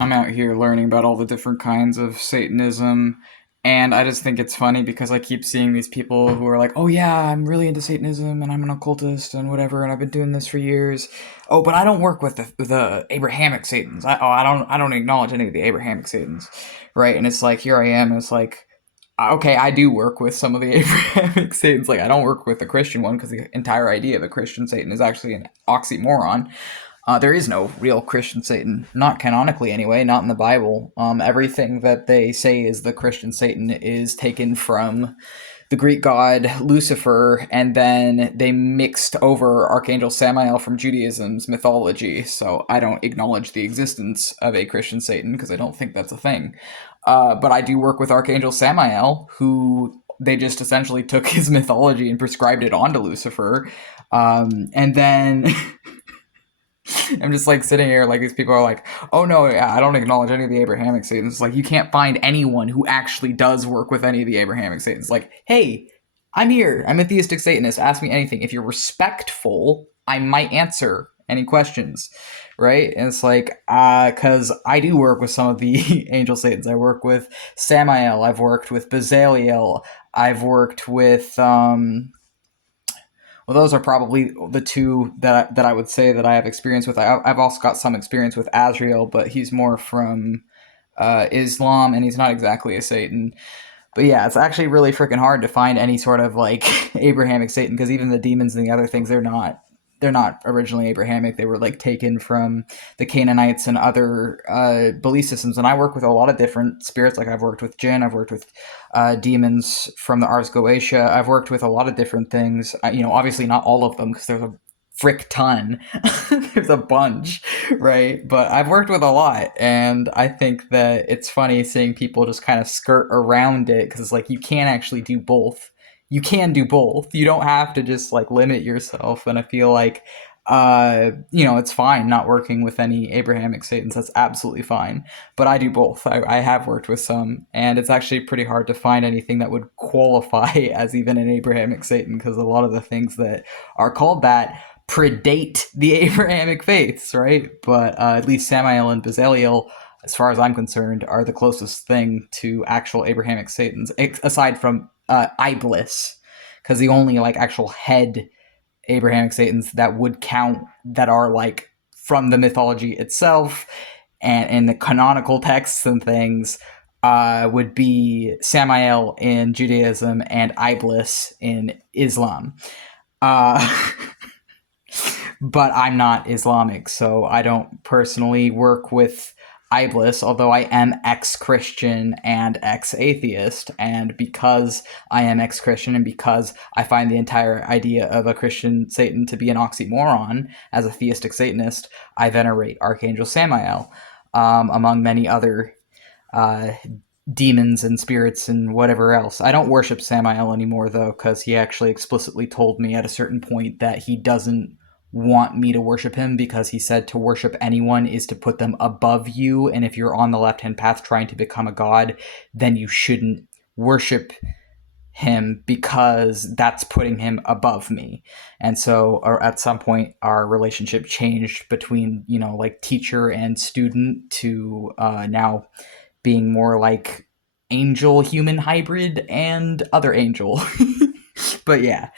I'm out here learning about all the different kinds of Satanism, and I just think it's funny because I keep seeing these people who are like, "Oh yeah, I'm really into Satanism, and I'm an occultist and whatever, and I've been doing this for years." Oh, but I don't work with the Abrahamic Satans. I don't acknowledge any of the Abrahamic Satans, right? And it's like here I am. It's like okay, I do work with some of the Abrahamic Satans. Like I don't work with the Christian one because the entire idea of a Christian Satan is actually an oxymoron. There is no real Christian Satan, not canonically anyway, not in the Bible. Everything that they say is the Christian Satan is taken from the Greek god Lucifer, and then they mixed over Archangel Samael from Judaism's mythology. So I don't acknowledge the existence of a Christian Satan because I don't think that's a thing. But I do work with Archangel Samael, who they just essentially took his mythology and prescribed it onto Lucifer. And then I'm just like sitting here, like these people are like, oh no, yeah, I don't acknowledge any of the Abrahamic Satans. It's like you can't find anyone who actually does work with any of the Abrahamic Satans. Like, hey, I'm here. I'm a theistic Satanist. Ask me anything. If you're respectful, I might answer any questions, right? And it's like, because I do work with some of the angel Satans. I work with Samael. I've worked with Bezaliel. I've worked with well, those are probably the two that I would say that I have experience with. I've also got some experience with Azrael, but he's more from Islam, and he's not exactly a Satan. But yeah, it's actually really freaking hard to find any sort of like Abrahamic Satan because even the demons and the other things they're not originally Abrahamic. They were like taken from the Canaanites and other belief systems. And I work with a lot of different spirits. Like I've worked with jinn, I've worked with demons from the Ars Goetia. I've worked with a lot of different things. Obviously not all of them because there's a frick ton. There's a bunch, right? But I've worked with a lot, and I think that it's funny seeing people just kind of skirt around it because it's like you can't actually do both. You can do both. You don't have to just like limit yourself. And I feel like it's fine not working with any Abrahamic Satans. That's absolutely fine. But I do both. I have worked with some, and it's actually pretty hard to find anything that would qualify as even an Abrahamic Satan because a lot of the things that are called that predate the Abrahamic faiths, right? But at least Samael and Bezaliel, as far as I'm concerned, are the closest thing to actual Abrahamic Satans, aside from Iblis, because the only like actual head Abrahamic Satans that would count that are like from the mythology itself and in the canonical texts and things would be Samael in Judaism and Iblis in Islam. Uh, but I'm not Islamic, so I don't personally work with Iblis, although I am ex-Christian and ex-atheist, and because I am ex-Christian and because I find the entire idea of a Christian Satan to be an oxymoron, as a theistic Satanist, I venerate Archangel Samael, among many other uh, demons and spirits and whatever else. I don't worship Samael anymore though, because he actually explicitly told me at a certain point that he doesn't want me to worship him because he said to worship anyone is to put them above you, and if you're on the left hand path trying to become a god, then you shouldn't worship him because that's putting him above me. And so or at some point our relationship changed between like teacher and student to now being more like angel human hybrid and other angel. But yeah.